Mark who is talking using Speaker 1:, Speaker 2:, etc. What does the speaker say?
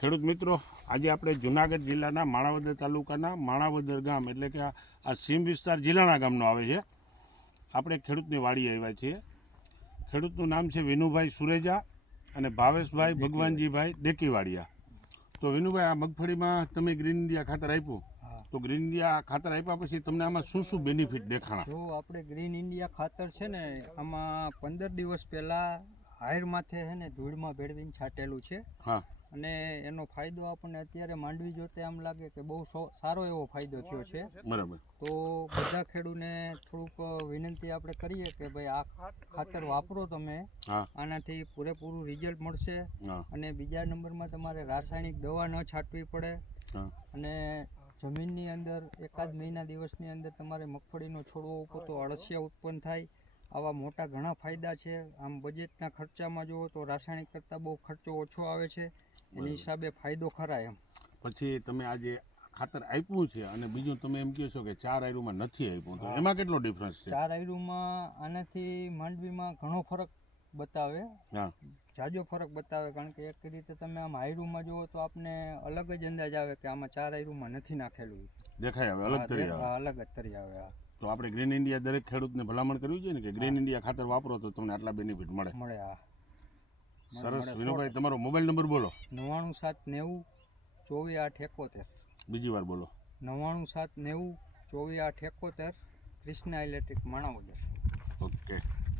Speaker 1: ખેડૂત મિત્રો આજે આપણે જુનાગઢ જિલ્લાના માણાવદર તાલુકાના માણાવદર ગામ એટલે કે આ- સીમ વિસ્તાર જિલ્લાના ગામનો આવે છે. આપણે ખેડૂતની વાડી આવ્યા છીએ. ખેડૂતનું નામ છે વિનુભાઈ સુરેજા અને ભાવેશભાઈ ભગવાનજીભાઈ ડેકીવાડિયા તો વિનુભાઈ આ મગફળીમાં તમે ગ્રીન ઇન્ડિયા ખાતર આપ્યું. તો ગ્રીન ઇન્ડિયા ખાતર આપ્યા પછી તમને આમાં શું શું બેનિફિટ દેખાણા?
Speaker 2: જો આપણે ગ્રીન ઇન્ડિયા ખાતર છે ને આમાં પંદર દિવસ પહેલાં હાયર માથે છે ને ધૂળમાં ભેળવીને છાંટેલું છે.
Speaker 1: હા.
Speaker 2: અને એનો ફાયદો આપણને અત્યારે માંડવી જોતે આમ લાગે કે બહુ સો- સારો એવો ફાયદો થયો છે.
Speaker 1: બરાબર.
Speaker 2: તો બધા ખેડૂને થોડુંક વિનંતી આપણે કરીએ કે ભાઈ આ ખાતર વાપરો તમે. આનાથી પૂરેપૂરું રિઝલ્ટ મળશે. અને બીજા નંબરમાં તમારે રાસાયણિક દવા ન છાંટવી પડે. અને જમીનની અંદર એકાદ મહિના દિવસની અંદર તમારે મગફળીનો છોડવો પોતો અળસિયા ઉત્પન્ન થાય. આવા મોટા ઘણા ફાયદા છે. આમ બજેટના ખર્ચામાં જુઓ તો રાસાયણિક કરતાં બહુ ખર્ચો ઓછો આવે છે. એની હિસાબે ફાયદો ખરા એમ.
Speaker 1: પછી તમે આજે ખાતર આપ્યું છે અને બીજું તમે એમ કહો છો કે ચાર આયરુમાં નથી આપ્યું તો એમાં કેટલો ડિફરન્સ છે?
Speaker 2: ચાર આયરુમાં આનાથી માંડવીમાં ઘણો ફરક બતાવે. જાજો ફરક બતાવે કારણ કે એક રીતે તમે આમ આયરુમાં જુઓ તો આપને અલગ જ અંદાજ આવે કે આમાં ચાર આયરુમાં નથી નાખેલું.
Speaker 1: દેખાય આવે અલગ તરી આવે.
Speaker 2: અલગ જ તરી આવે આ
Speaker 1: તો આપણે ગ્રીન ઇન્ડિયા દરેક ખેડૂતને ભલામણ કરવી જોઈએ ને કે ગ્રીન ઇન્ડિયા ખાતર વાપરો તો તમને આટલા બેનિફિટ મળે?
Speaker 2: મળે મળે,
Speaker 1: સરસ. વિનોભાઈ તમારો મોબાઈલ નંબર બોલો.
Speaker 2: નવ્વાણું સાત નેવું ચોવીસ આઠ એકોતેર.
Speaker 1: બીજી વાર બોલો.
Speaker 2: નવ્વાણું સાત નેવું ચોવીસ આઠ એકોતેર ક્રિષ્ના ઇલેક્ટ્રિક માણાવદર.
Speaker 1: ઓકે.